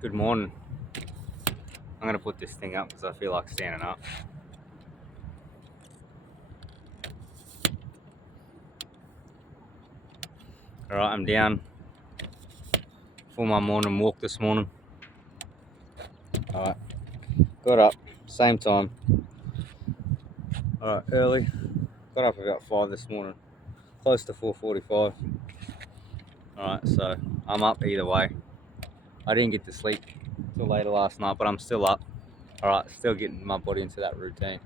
Good morning. I'm going to put this thing up because I feel like standing up. Alright, I'm down for my morning walk this morning. Alright, got up, same time. Alright, early. Got up about 5 this morning, close to 4:45. Alright, so I'm up either way. I didn't get to sleep till later last night, but I'm still up. Alright, still getting my body into that routine.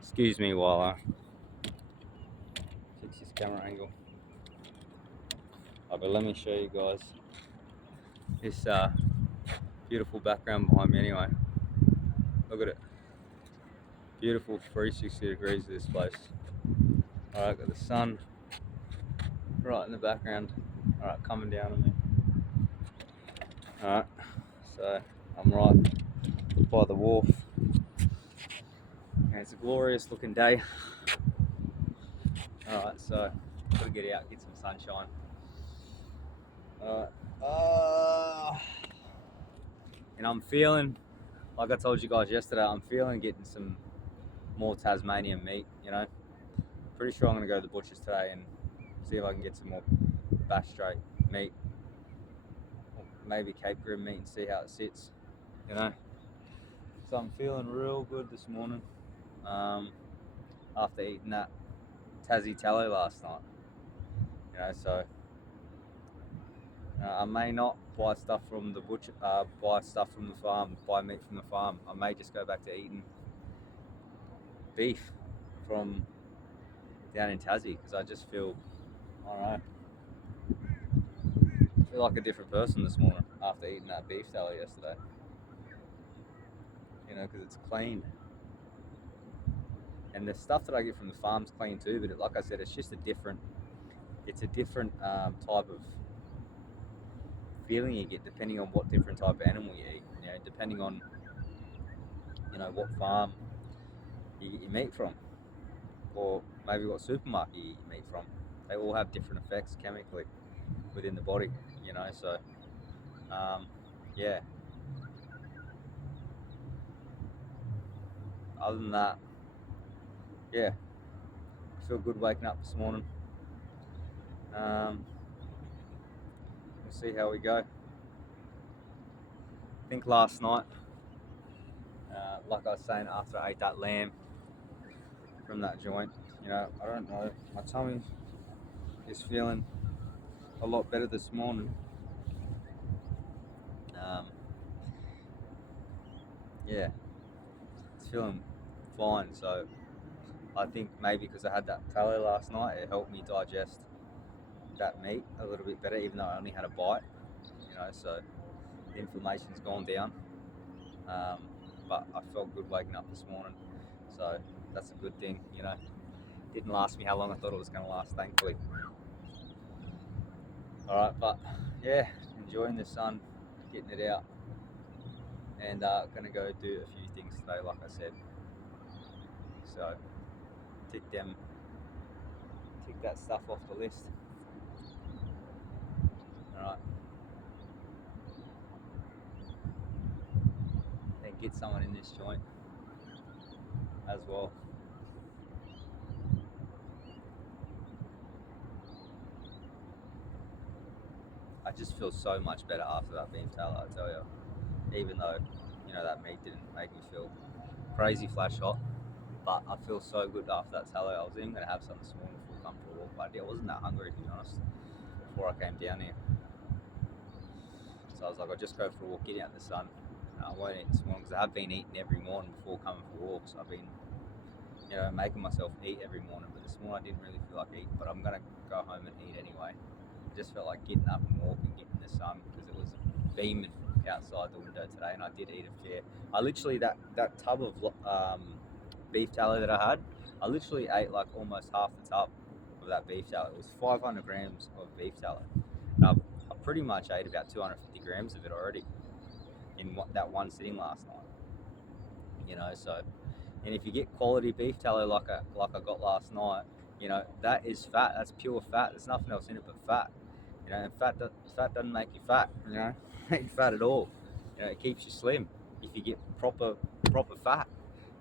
Excuse me while I fix this camera angle. But let me show you guys this beautiful background behind me anyway. Look at it. Beautiful 360 degrees of this place. Alright, got the sun right in the background. Alright, coming down on me. Alright, so I'm right by the wharf. And it's a glorious looking day. Alright, so gotta get out, get some sunshine. Alright. And I'm feeling, like I told you guys yesterday, I'm feeling getting some more Tasmanian meat, you know. Pretty sure I'm gonna go to the butcher's today and see if I can get some more Bass Strait meat. Or maybe Cape Grim meat and see how it sits, you know. So I'm feeling real good this morning after eating that Tassie tallow last night, you know. So I may not buy stuff from the butcher, buy stuff from the farm, buy meat from the farm. I may just go back to eating beef from down in Tassie because I just feel, I don't know, I feel like a different person this morning after eating that beef tallow yesterday, you know, because it's clean. And the stuff that I get from the farm's clean too, but like I said, it's just a different type of feeling you get depending on what different type of animal you eat. You know, depending on, you know, what farm you get your meat from, or maybe what supermarket you get your meat from. They all have different effects chemically within the body, you know. So, yeah. Other than that, yeah, I feel good waking up this morning. We'll see how we go. I think last night, like I was saying, after I ate that lamb from that joint, you know, I don't know, my tummy is feeling a lot better this morning. Yeah, it's feeling fine. So I think maybe because I had that tallow last night, it helped me digest that meat a little bit better, even though I only had a bite, you know. So the inflammation's gone down. But I felt good waking up this morning, so that's a good thing, you know. Didn't last me how long I thought it was going to last, thankfully. Alright, but yeah, enjoying the sun, getting it out, and gonna go do a few things today, like I said. So tick that stuff off the list. Alright. Then get someone in this joint as well. I just feel so much better after that beef tallow, I tell you. Even though, you know, that meat didn't make me feel crazy flash hot, but I feel so good after that tallow. I was even going to have some this morning before I come for a walk, but I wasn't that hungry, to be honest, before I came down here. So I was like, I'll just go for a walk, get out in the sun. I won't eat this morning because I have been eating every morning before coming for walks. I've been, you know, making myself eat every morning, but this morning I didn't really feel like eating, but I'm going to go home and eat anyway. I just felt like getting up and walking, getting in the sun, because it was beaming outside the window today, and I did eat a fair. I literally, that tub of beef tallow that I had, I literally ate like almost half the tub of that beef tallow. It was 500 grams of beef tallow. And I pretty much ate about 250 grams of it already in that one sitting last night. You know, so, and if you get quality beef tallow like I got last night, you know, that is fat. That's pure fat. There's nothing else in it but fat. You know, and fat doesn't make you fat. You know, make you fat at all. You know, it keeps you slim if you get proper fat.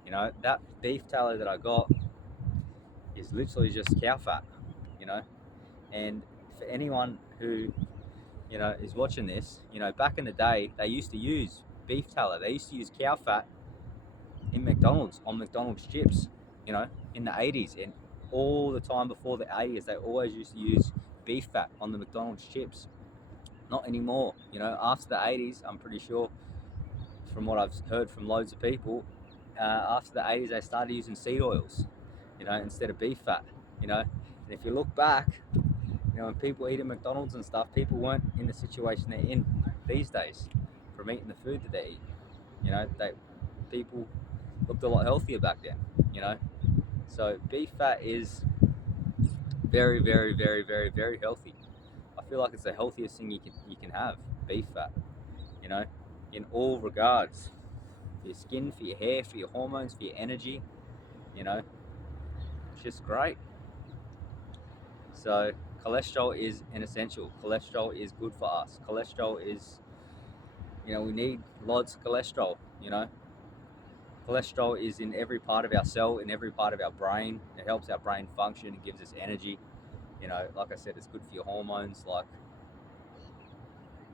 You know, that beef tallow that I got is literally just cow fat. You know, and for anyone who is watching this, back in the day they used to use beef tallow. They used to use cow fat in McDonald's on McDonald's chips. You know, in the 80s and all the time before the 80s, they always used to use beef fat on the McDonald's chips. Not anymore. You know, after the 80s, I'm pretty sure, from what I've heard from loads of people, after the 80s they started using seed oils, instead of beef fat. And if you look back, when people eat at McDonald's and stuff, people weren't in the situation they're in these days from eating the food that they eat. People looked a lot healthier back then. So beef fat is very, very, very, very, very healthy. I feel like it's the healthiest thing you can have. Beef fat, in all regards, for your skin, for your hair, for your hormones, for your energy. It's just great. So cholesterol is an essential. Cholesterol is good for us. Cholesterol is, we need lots of cholesterol. Cholesterol is in every part of our cell, in every part of our brain. It helps our brain function. It gives us energy. Like I said, it's good for your hormones. Like,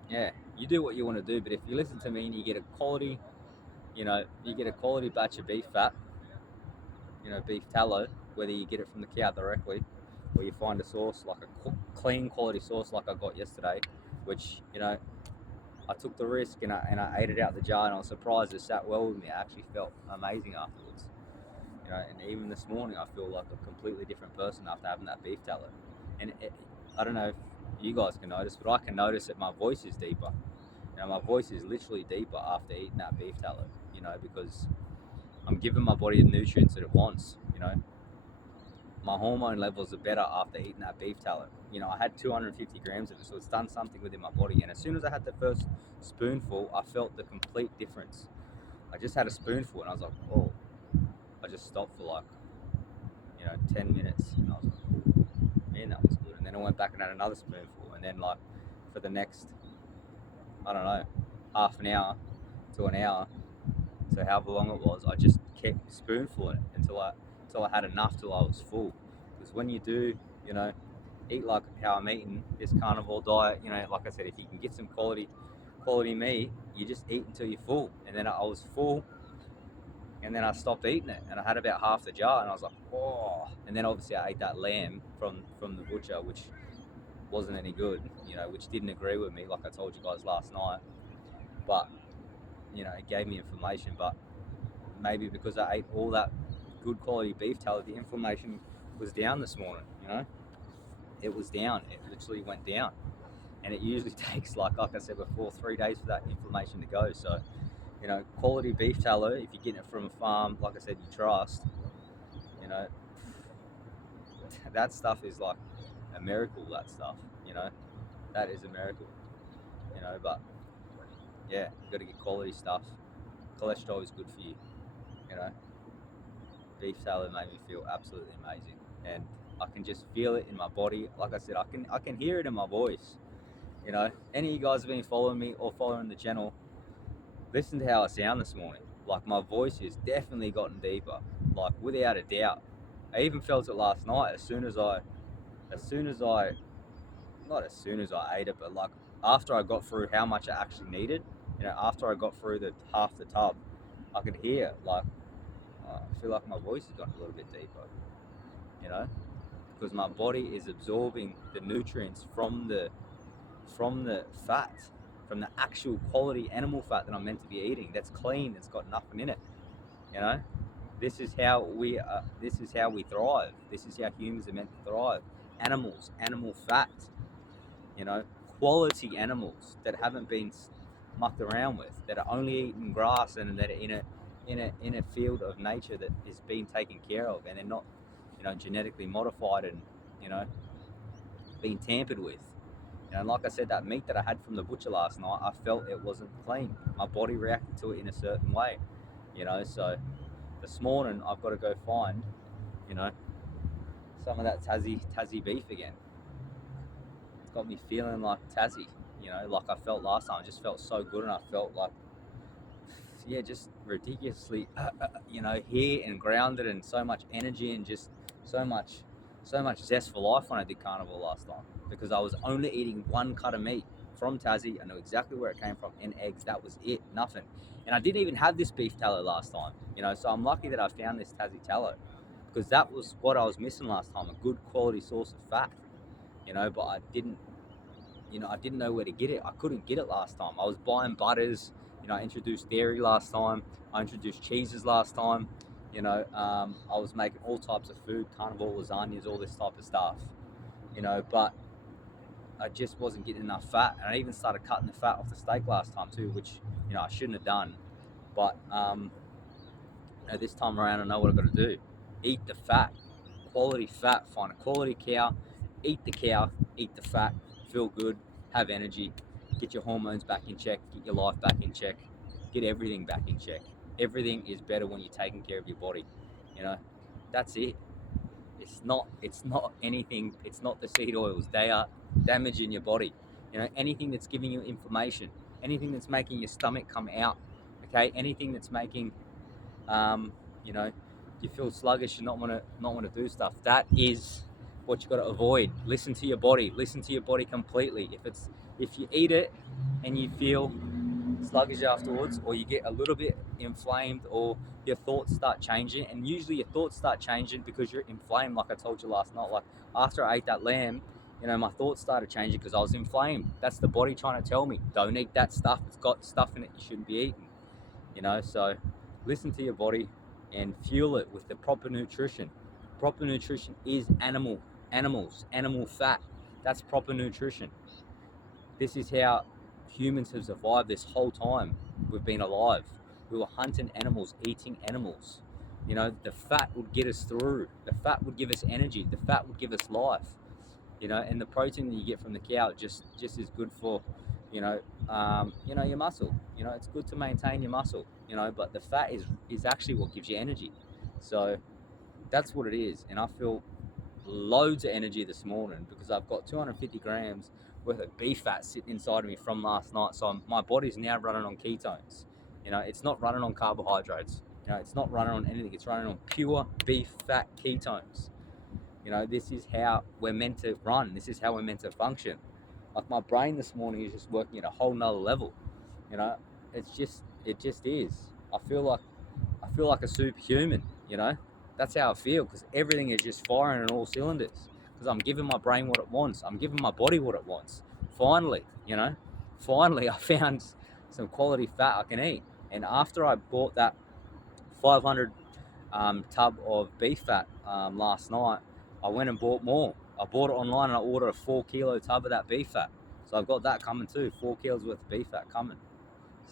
yeah, you do what you want to do, but if you listen to me and you get a quality, batch of beef fat, beef tallow, whether you get it from the cow directly or you find a source like a clean quality source like I got yesterday, which I took the risk and I ate it out the jar, and I was surprised it sat well with me. I actually felt amazing afterwards. And even this morning I feel like a completely different person after having that beef tallow. And I don't know if you guys can notice, but I can notice that my voice is deeper. My voice is literally deeper after eating that beef tallow, because I'm giving my body the nutrients that it wants. My hormone levels are better after eating that beef tallow. I had 250 grams of it, so it's done something within my body. And as soon as I had the first spoonful, I felt the complete difference. I just had a spoonful and I was like, oh. I just stopped for like, 10 minutes. And I was like, oh, man, that was good. And then I went back and had another spoonful. And then, like, for the next, I don't know, half an hour to an hour, so however long it was, I just kept spoonfuling it until I had enough, till I was full. Because when you do, eat like how I'm eating this carnivore diet, like I said, if you can get some quality meat, you just eat until you're full. And then I was full, and then I stopped eating it, and I had about half the jar, and I was like, oh. And then obviously I ate that lamb from the butcher, which wasn't any good, which didn't agree with me, like I told you guys last night. But it gave me inflammation. But maybe because I ate all that good quality beef tallow, the inflammation was down this morning. It was down. It literally went down, and it usually takes, like I said before, 3 days for that inflammation to go. So quality beef tallow, if you're getting it from a farm, like I said, you trust, that stuff is like a miracle. That stuff, that is a miracle. But yeah, you got to get quality stuff. Cholesterol is good for you. Beef tallow made me feel absolutely amazing, and I can just feel it in my body. Like I said, I can hear it in my voice. Any of you guys have been following me or following the channel, listen to how I sound this morning. Like, my voice has definitely gotten deeper, like, without a doubt. I even felt it last night as soon as I not as soon as I ate it, but like after I got through how much I actually needed. After I got through the half the tub, I could hear, like, I feel like my voice has gotten a little bit deeper. Because my body is absorbing the nutrients from the fat, from the actual quality animal fat that I'm meant to be eating. That's clean. That's got nothing in it. This is how we thrive. This is how humans are meant to thrive. Animal fat. Quality animals that haven't been mucked around with, that are only eating grass, and that are in a field of nature that is being taken care of, and they're not, genetically modified and, being tampered with. And like I said, that meat that I had from the butcher last night, I felt it wasn't clean. My body reacted to it in a certain way. So this morning I've got to go find, some of that Tassie beef again. It's got me feeling like Tassie, like I felt last time. I just felt so good, and I felt like just ridiculously, here and grounded, and so much energy, and just so much, zest for life when I did carnivore last time, because I was only eating one cut of meat from Tassie. I knew exactly where it came from, and eggs. That was it, nothing. And I didn't even have this beef tallow last time, so I'm lucky that I found this Tassie tallow, because that was what I was missing last time, a good quality source of fat, but I didn't know where to get it. I couldn't get it last time. I was buying butters. I introduced dairy last time. I introduced cheeses last time. I was making all types of food, carnivore lasagnas, all this type of stuff. But I just wasn't getting enough fat. And I even started cutting the fat off the steak last time too, which, I shouldn't have done. But, this time around, I know what I've got to do. Eat the fat, quality fat, find a quality cow, eat the cow, eat the fat, feel good, have energy, get your hormones back in check, get your life back in check, get everything back in check. Everything is better when you're taking care of your body. That's it. It's not anything. It's not the seed oils. They are damaging your body. Anything that's giving you inflammation, anything that's making your stomach come out, okay, anything that's making you feel sluggish and not want to do stuff. That is what you got to avoid. Listen to your body. Listen to your body completely. If you eat it and you feel sluggish afterwards, or you get a little bit inflamed, or your thoughts start changing, and usually your thoughts start changing because you're inflamed. Like I told you last night, like after I ate that lamb, my thoughts started changing because I was inflamed. That's the body trying to tell me, don't eat that stuff. It's got stuff in it you shouldn't be eating. So listen to your body and fuel it with the proper nutrition. Proper nutrition is animal fat. That's proper nutrition. This is how humans have survived this whole time we've been alive. We were hunting animals, eating animals. The fat would get us through. The fat would give us energy. The fat would give us life. And the protein that you get from the cow just is good for, your muscle. It's good to maintain your muscle. But the fat is actually what gives you energy. So that's what it is. And I feel loads of energy this morning because I've got 250 grams worth of beef fat sitting inside of me from last night. So my body's now running on ketones. It's not running on carbohydrates. It's not running on anything. It's running on pure beef fat ketones. This is how we're meant to run. This is how we're meant to function. Like my brain this morning is just working at a whole nother level. It just is. I feel like a superhuman. That's how I feel, because everything is just firing on all cylinders. Because I'm giving my brain what it wants. I'm giving my body what it wants. Finally, I found some quality fat I can eat. And after I bought that 500 tub of beef fat last night, I went and bought more. I bought it online and I ordered a 4 kilo tub of that beef fat. So I've got that coming too, 4 kilos worth of beef fat coming.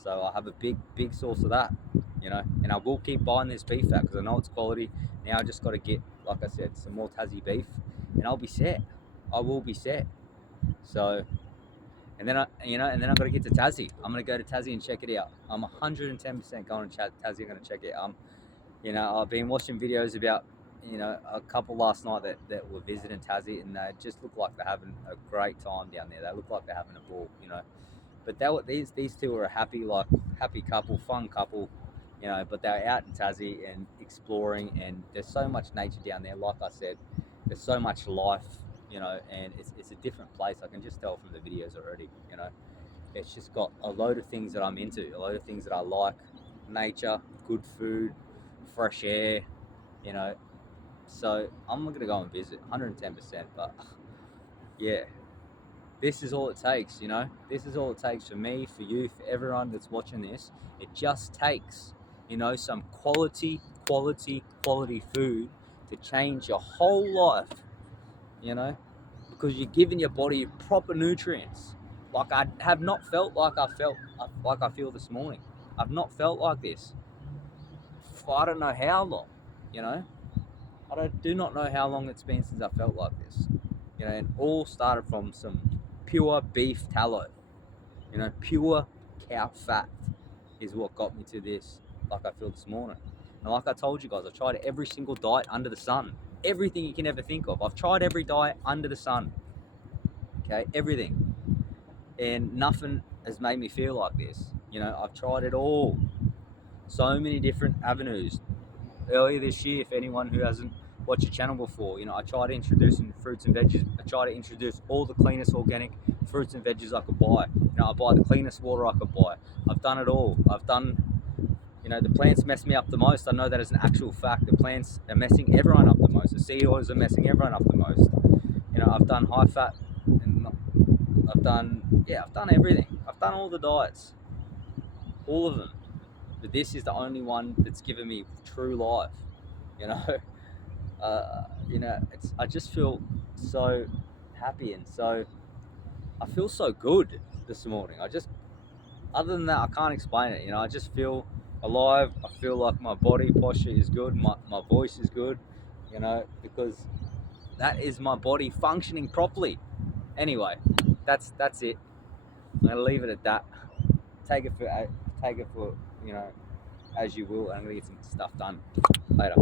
So I have a big source of that, and I will keep buying this beef fat because I know it's quality. Now I just got to get, like I said, some more Tassie beef, and I'll be set. I will be set. So, and then I've got to get to Tassie. I'm going to go to Tassie and check it out. I'm 110% going to Tassie. I'm going to check it out. I've been watching videos about, a couple last night that were visiting Tassie, and they just look like they're having a great time down there. They look like they're having a ball, But these two are a happy couple, fun couple, but they're out in Tassie and exploring, and there's so much nature down there. Like I said, there's so much life, and it's a different place. I can just tell from the videos already, It's just got a load of things that I'm into, a load of things that I like: nature, good food, fresh air, So I'm going to go and visit 110%, but yeah. This is all it takes, This is all it takes for me, for you, for everyone that's watching this. It just takes, some quality food to change your whole life, because you're giving your body proper nutrients. Like I have not felt like I feel this morning. I've not felt like this for I don't know how long, I do not know how long it's been since I felt like this, and all started from some pure beef tallow, pure cow fat is what got me to this, like I feel this morning. And like I told you guys, I've tried every single diet under the sun, everything you can ever think of. I've tried every diet under the sun, okay, everything, and nothing has made me feel like this. I've tried it all, So many different avenues. Earlier this year, if anyone who hasn't watched the channel before, I tried introducing fruits and veggies. I try to introduce all the cleanest organic fruits and veggies I could buy. I buy the cleanest water I could buy. I've done it all. I've done, the plants mess me up the most. I know that as an actual fact. The plants are messing everyone up the most. The seed oils are messing everyone up the most. I've done high fat, and I've done everything. I've done all the diets, all of them. But this is the only one that's given me true life. I just feel so happy and I feel so good this morning. Other than that, I can't explain it. I just feel alive. I feel like my body posture is good. My voice is good, because that is my body functioning properly. Anyway, that's it. I'm gonna leave it at that. Take it for as you will. I'm gonna get some stuff done later.